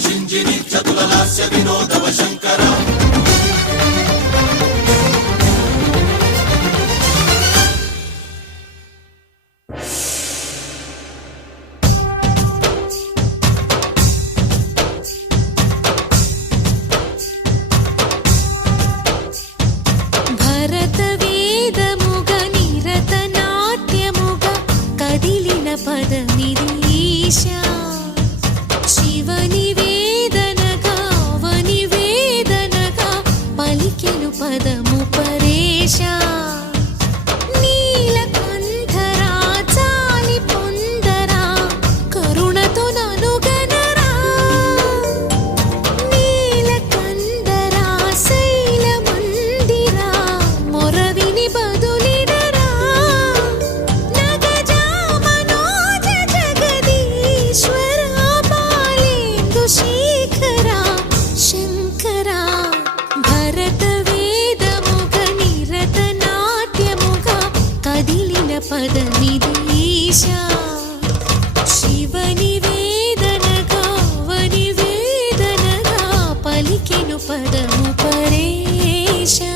शिञ्जिनि चतुललास्य विनोदव शङ्कर పదమిదీశా శివని వేదనగా వని వేదనగా పలికెను పదము పరేశా నీలకంఠరా చాలి పొందరా కరుణతో ననుగనరా నీలకంఠరా శైల మందిరా మొరవిని బదులిడరా శేఖరా శంకరా భరత వేదముగ నిరత నాట్యముగ కదిలిన పదమిదీశా శివని వేదనగా వని వేదనగా పలికెను పదము పరేశా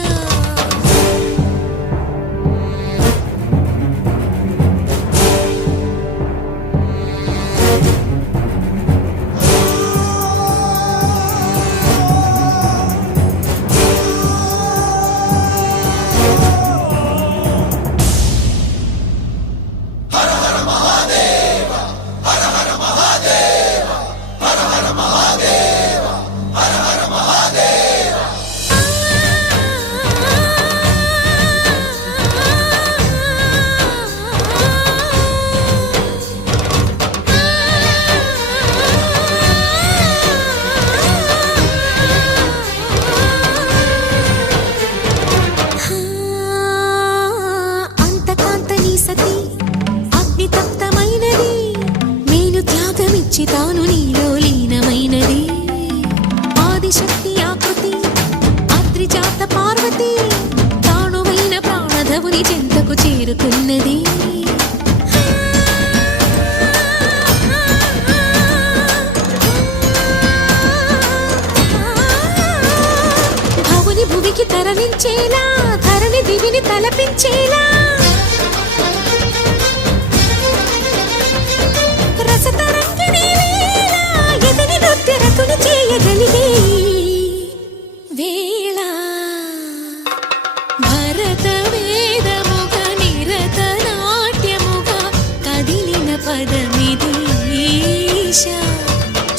తాను నీలో లీనమైనది ఆదిశక్తి ఆకృతి అద్రిజాత పార్వతి తానువైన ప్రాణధవుని చెంతకు చేరుకున్నది భవుని భువికి తరలించేలా ధరణి దివిని తలపించేలా రతులు చేయగలిగే వేళ భరత వేదముగ నిరత నాట్యముగ కదిలిన పదమిదీశా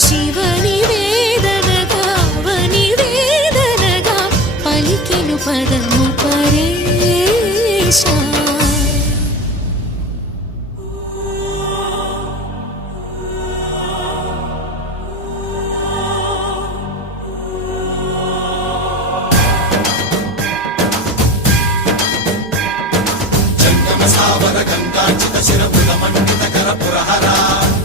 శివని వేదనగా వని వేదనగా పలికెను పదము పరేశా सावर गंगाचित शिरभृत मंडित कर पुरहरा